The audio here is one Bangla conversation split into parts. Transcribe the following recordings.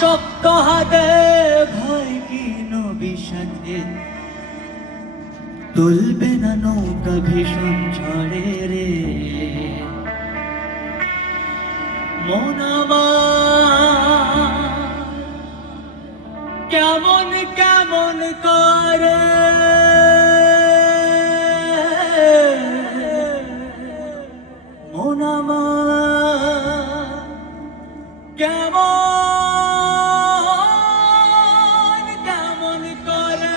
শক্ত হাতে ভয় কি নবী সাথে তুলবে না নৌকা ভীষণ ঝড়ে রে মন আমার কেমন কেমন করে মন আমার কেমন কেমন করে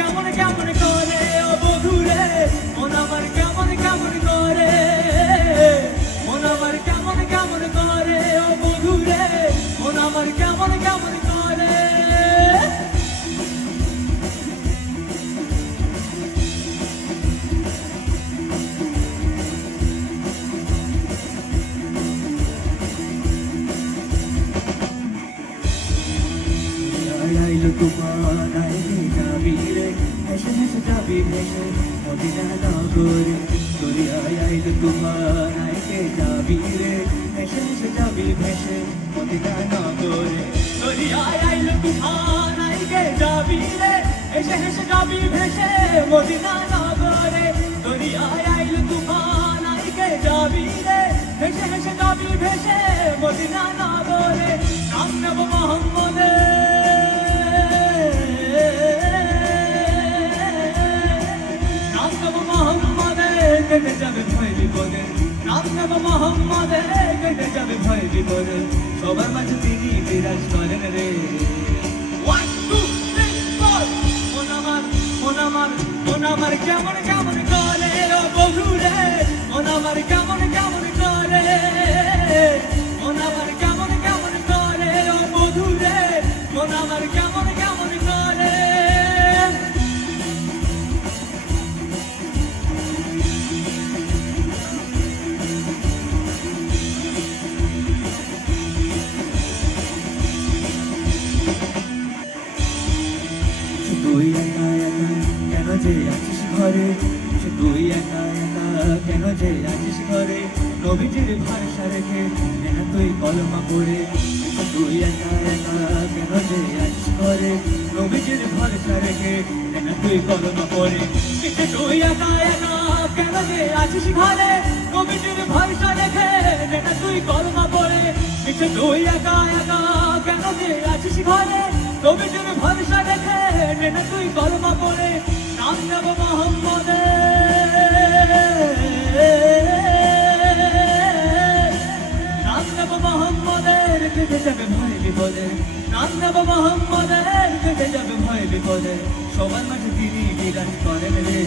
কেমন কেমন করে ও বধুরে মন আমার কেমন কেমন করে মন আমার কেমন কেমন করে ও বধুরে মন আমার কেমন কেমন করে মদিনা নগরে দরিয়ায় আইল তুফান আইকে যাবি রে হেসে হেসে যাবি ভেসে মদিনা নগরে দরিয়ায় আইল তুফান আইকে যাবি রে হেসে হেসে যাবি ভেসে মদিনা নগরে দরিয়ায় আইল তুফান আইকে যাবি রে হেসে হেসে যাবি ভেসে মদিনা নগরে নাম নেব মোহাম্মদের কেটে যাবে ভয় বিপদে নাম নেব মোহাম্মদের কেটে যাবে ভয় বিপদে সবার মাঝে তিনি বিরাজ করেন রে 1 2 3 4 মন আমার কেমন কেমন করে ও বধুরে মন আমার কেমন কেমন করে মন আমার কেমন কেমন করে ও বধুরে মন আমার কেমন কেমন করে তুই একা একা কেন যে আছিস ঘরে তুই একা একা কেন যে আছিস ঘরে নবীজির ভরসা রেখে না তুই কলমা পড়ে তুই একা একা কেন যে আছিস ঘরে নবীজির ভরসা রেখে না তুই কলমা পড়ে তুই একা একা কেন যে আছিস ঘরে নবীজির ভরসা রেখে না তুই কলমা পড়ে তুই একা একা কেন যে আছিস ঘরে নবীজির ভরসা রেখে না তুই কলমা পড়ে নাম নেব মোহাম্মদের কেটে যাবে ভয় বিপদে নাম নেব মোহাম্মদের কেটে যাবে ভয় বিপদে সবার মাঝে তিনি বিরাজ করেন রে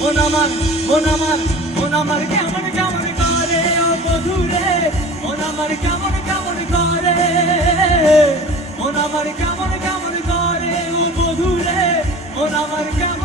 মন আমার কেমন কেমন করে ও বধুরে মন আমার কেমন কেমন করে মন আমার কেমন কেমন করে ও বধুরে মন আমার কেমন